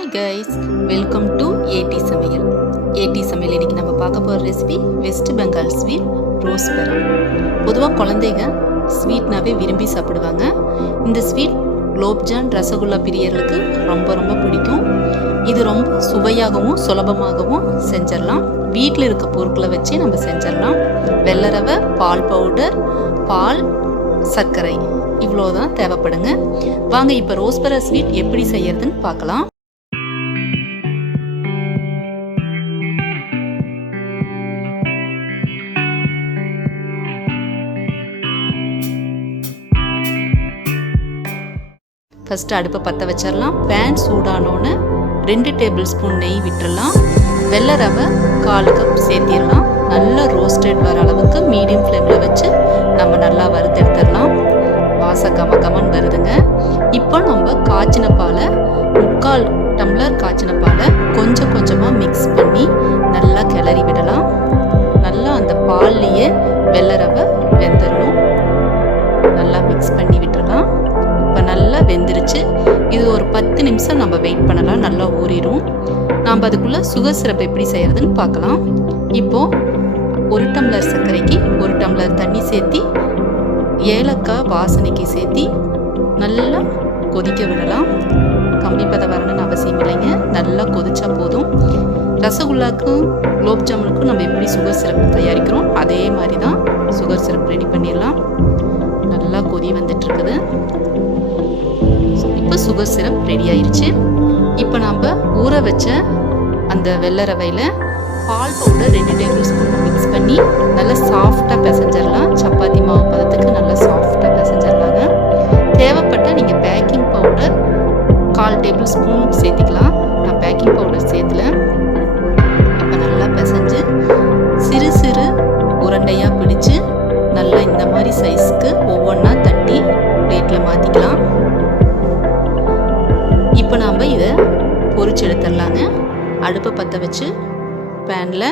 Hi guys, welcome to ஏடி சமையல். ஏடி சமையல் இன்றைக்கி நம்ம பார்க்க போகிற ரெசிபி வெஸ்ட் பெங்கால் ஸ்வீட் ரோஸ்பெரா. பொதுவாக குழந்தைங்க ஸ்வீட்னாவே விரும்பி சாப்பிடுவாங்க. இந்த ஸ்வீட் குலோப்ஜான் ரசகுல்லா பிரியர்களுக்கு ரொம்ப ரொம்ப பிடிக்கும். இது ரொம்ப சுவையாகவும் சுலபமாகவும் செஞ்சிடலாம். வீட்டில் இருக்க பொருட்களை வச்சு நம்ம செஞ்சிடலாம். வெள்ளை ரவை, பால் பவுடர், பால், சர்க்கரை இவ்வளோதான் தேவைப்படுங்க. வாங்க இப்போ ரோஸ்பெரா ஸ்வீட் எப்படி செய்யறதுன்னு பார்க்கலாம். ஃபஸ்ட்டு அடுப்பை பற்ற வச்சிடலாம். பேன் சூடானோன்னு 2 டேபிள் ஸ்பூன் நெய் விட்டுடலாம். வெள்ளை ரவை 1/4 கப் சேர்த்திடலாம். நல்லா ரோஸ்டட் வர அளவுக்கு மீடியம் ஃப்ளேமில் வச்சு நம்ம நல்லா வறுத்தெடுத்துடலாம். வாசம் கமன்னு வருதுங்க. இப்போ நம்ம காய்ச்சின பாலை 3/4 டம்ளர் காய்ச்சின பாலை கொஞ்சம் கொஞ்சமாக மிக்ஸ் பண்ணி நல்லா கிளறி விடலாம். நல்லா அந்த பால்லையே வெள்ளை ரவை வெந்துடணும். நல்லா மிக்ஸ் பண்ணி விட்டுடலாம். இப்போ நல்லா வெந்துருச்சு. இது ஒரு 10 நிமிஷம் நம்ம வெயிட் பண்ணலாம். நல்லா ஊறிடும். நாம் அதுக்குள்ளே சுகர் சிரப் எப்படி செய்கிறதுன்னு பார்க்கலாம். இப்போது 1 டம்ளர் சர்க்கரைக்கு 1 டம்ளர் தண்ணி சேர்த்தி ஏலக்காய் வாசனைக்கு சேர்த்தி நல்லா கொதிக்க விடலாம். கம்பி பதம் வரணும்னு அவசியம் இல்லைங்க. நல்லா கொதிச்சா போதும். ரசகுல்லாக்கும் குலோப் ஜாமுனுக்கும் நம்ம எப்படி சுகர் சிரப் தயாரிக்கிறோம் அதே மாதிரி தான் சுகர் சிரப் ரெடி பண்ணிடலாம். நல்லா கொதி வந்துட்டுருக்குது. இப்போ சுகர் சிரப் ரெடி ஆயிடுச்சு. இப்போ நம்ம ஊற வச்ச அந்த வெள்ளை ரவையில் பால் பவுடர் 2 டேபிள் ஸ்பூன் மிக்ஸ் பண்ணி நல்லா சாஃப்டாக பிசைஞ்சிடலாம். சப்பாத்தி மாவு பதத்துக்கு நல்லா சாஃப்டாக பிசைஞ்சிடலாங்க. தேவைப்பட்டால் நீங்கள் பேக்கிங் பவுடர் 1/4 டேபிள் ஸ்பூன் சேர்த்திக்கலாம். நான் பேக்கிங் பவுடர் சேர்த்துல. இப்போ நல்லா பிசைஞ்சு சிறு சிறு உருண்டையாக பிடிச்சு நல்லா இந்த மாதிரி சைஸ்க்கு ஒவ்வொன்றா தட்டி பிளேட்டில் மாற்றிக்கலாம். இப்போ நாம் இதை பொரிச்சு எடுத்துடலாங்க. அடுப்பை பற்ற வச்சு பேனில்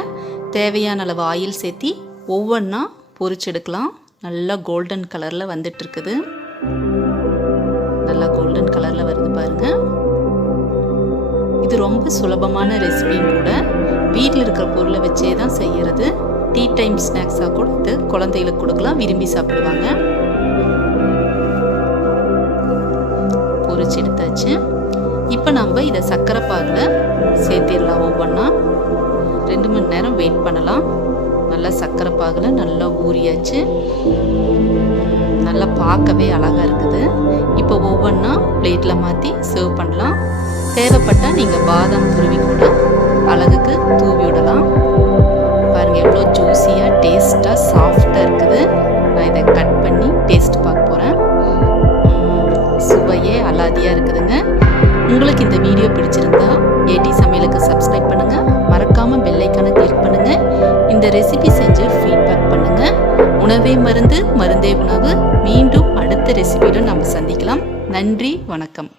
தேவையான அளவு ஆயில் சேர்த்தி ஒவ்வொன்றா பொரிச்செடுக்கலாம். நல்லா கோல்டன் கலரில் வந்துட்டுருக்குது. நல்லா கோல்டன் கலரில் வருது பாருங்கள். இது ரொம்ப சுலபமான ரெசிபியும் கூட. வீட்டில் இருக்கிற பொருளை வச்சே தான் செய்கிறது. டீ டைம் ஸ்நாக்ஸாக கூட இது குழந்தைகளுக்கு கொடுக்கலாம், விரும்பி சாப்பிடுவாங்க. பொரிச்சு எடுத்தாச்சு. இப்போ நம்ம இதை சர்க்கரை பாகில் சேர்த்திடலாம். ஒவ்வொன்றா 2 மணி நேரம் வெயிட் பண்ணலாம். நல்லா சர்க்கரை பாகில் நல்லா ஊறியாச்சு. நல்லா பார்க்கவே அழகாக இருக்குது. இப்போ ஒவ்வொன்றா பிளேட்டில் மாற்றி சர்வ் பண்ணலாம். தேவைப்பட்டால் நீங்கள் பாதாம் துருவி கூட அழகுக்கு தூவி விடலாம். பாருங்கள் எவ்வளோ ஜூஸியாக டேஸ்ட்டாக சாஃப்டாக இருக்குது. நான் இதை கட் பண்ணி டேஸ்ட் பார்க்க போகிறேன். சுவையே அலாதியாக இருக்குதுங்க. உங்களுக்கு இந்த வீடியோ பிடிச்சிருந்தா ஏடி சமையலுக்கு சப்ஸ்கிரைப் பண்ணுங்கள். மறக்காமல் பெல் ஐக்கானை கிளிக் பண்ணுங்கள். இந்த ரெசிபி செஞ்சு ஃபீட்பேக் பண்ணுங்கள். உணவே மருந்து, மருந்தே உணவு. மீண்டும் அடுத்த ரெசிபியுடன் நம்ம சந்திக்கலாம். நன்றி, வணக்கம்.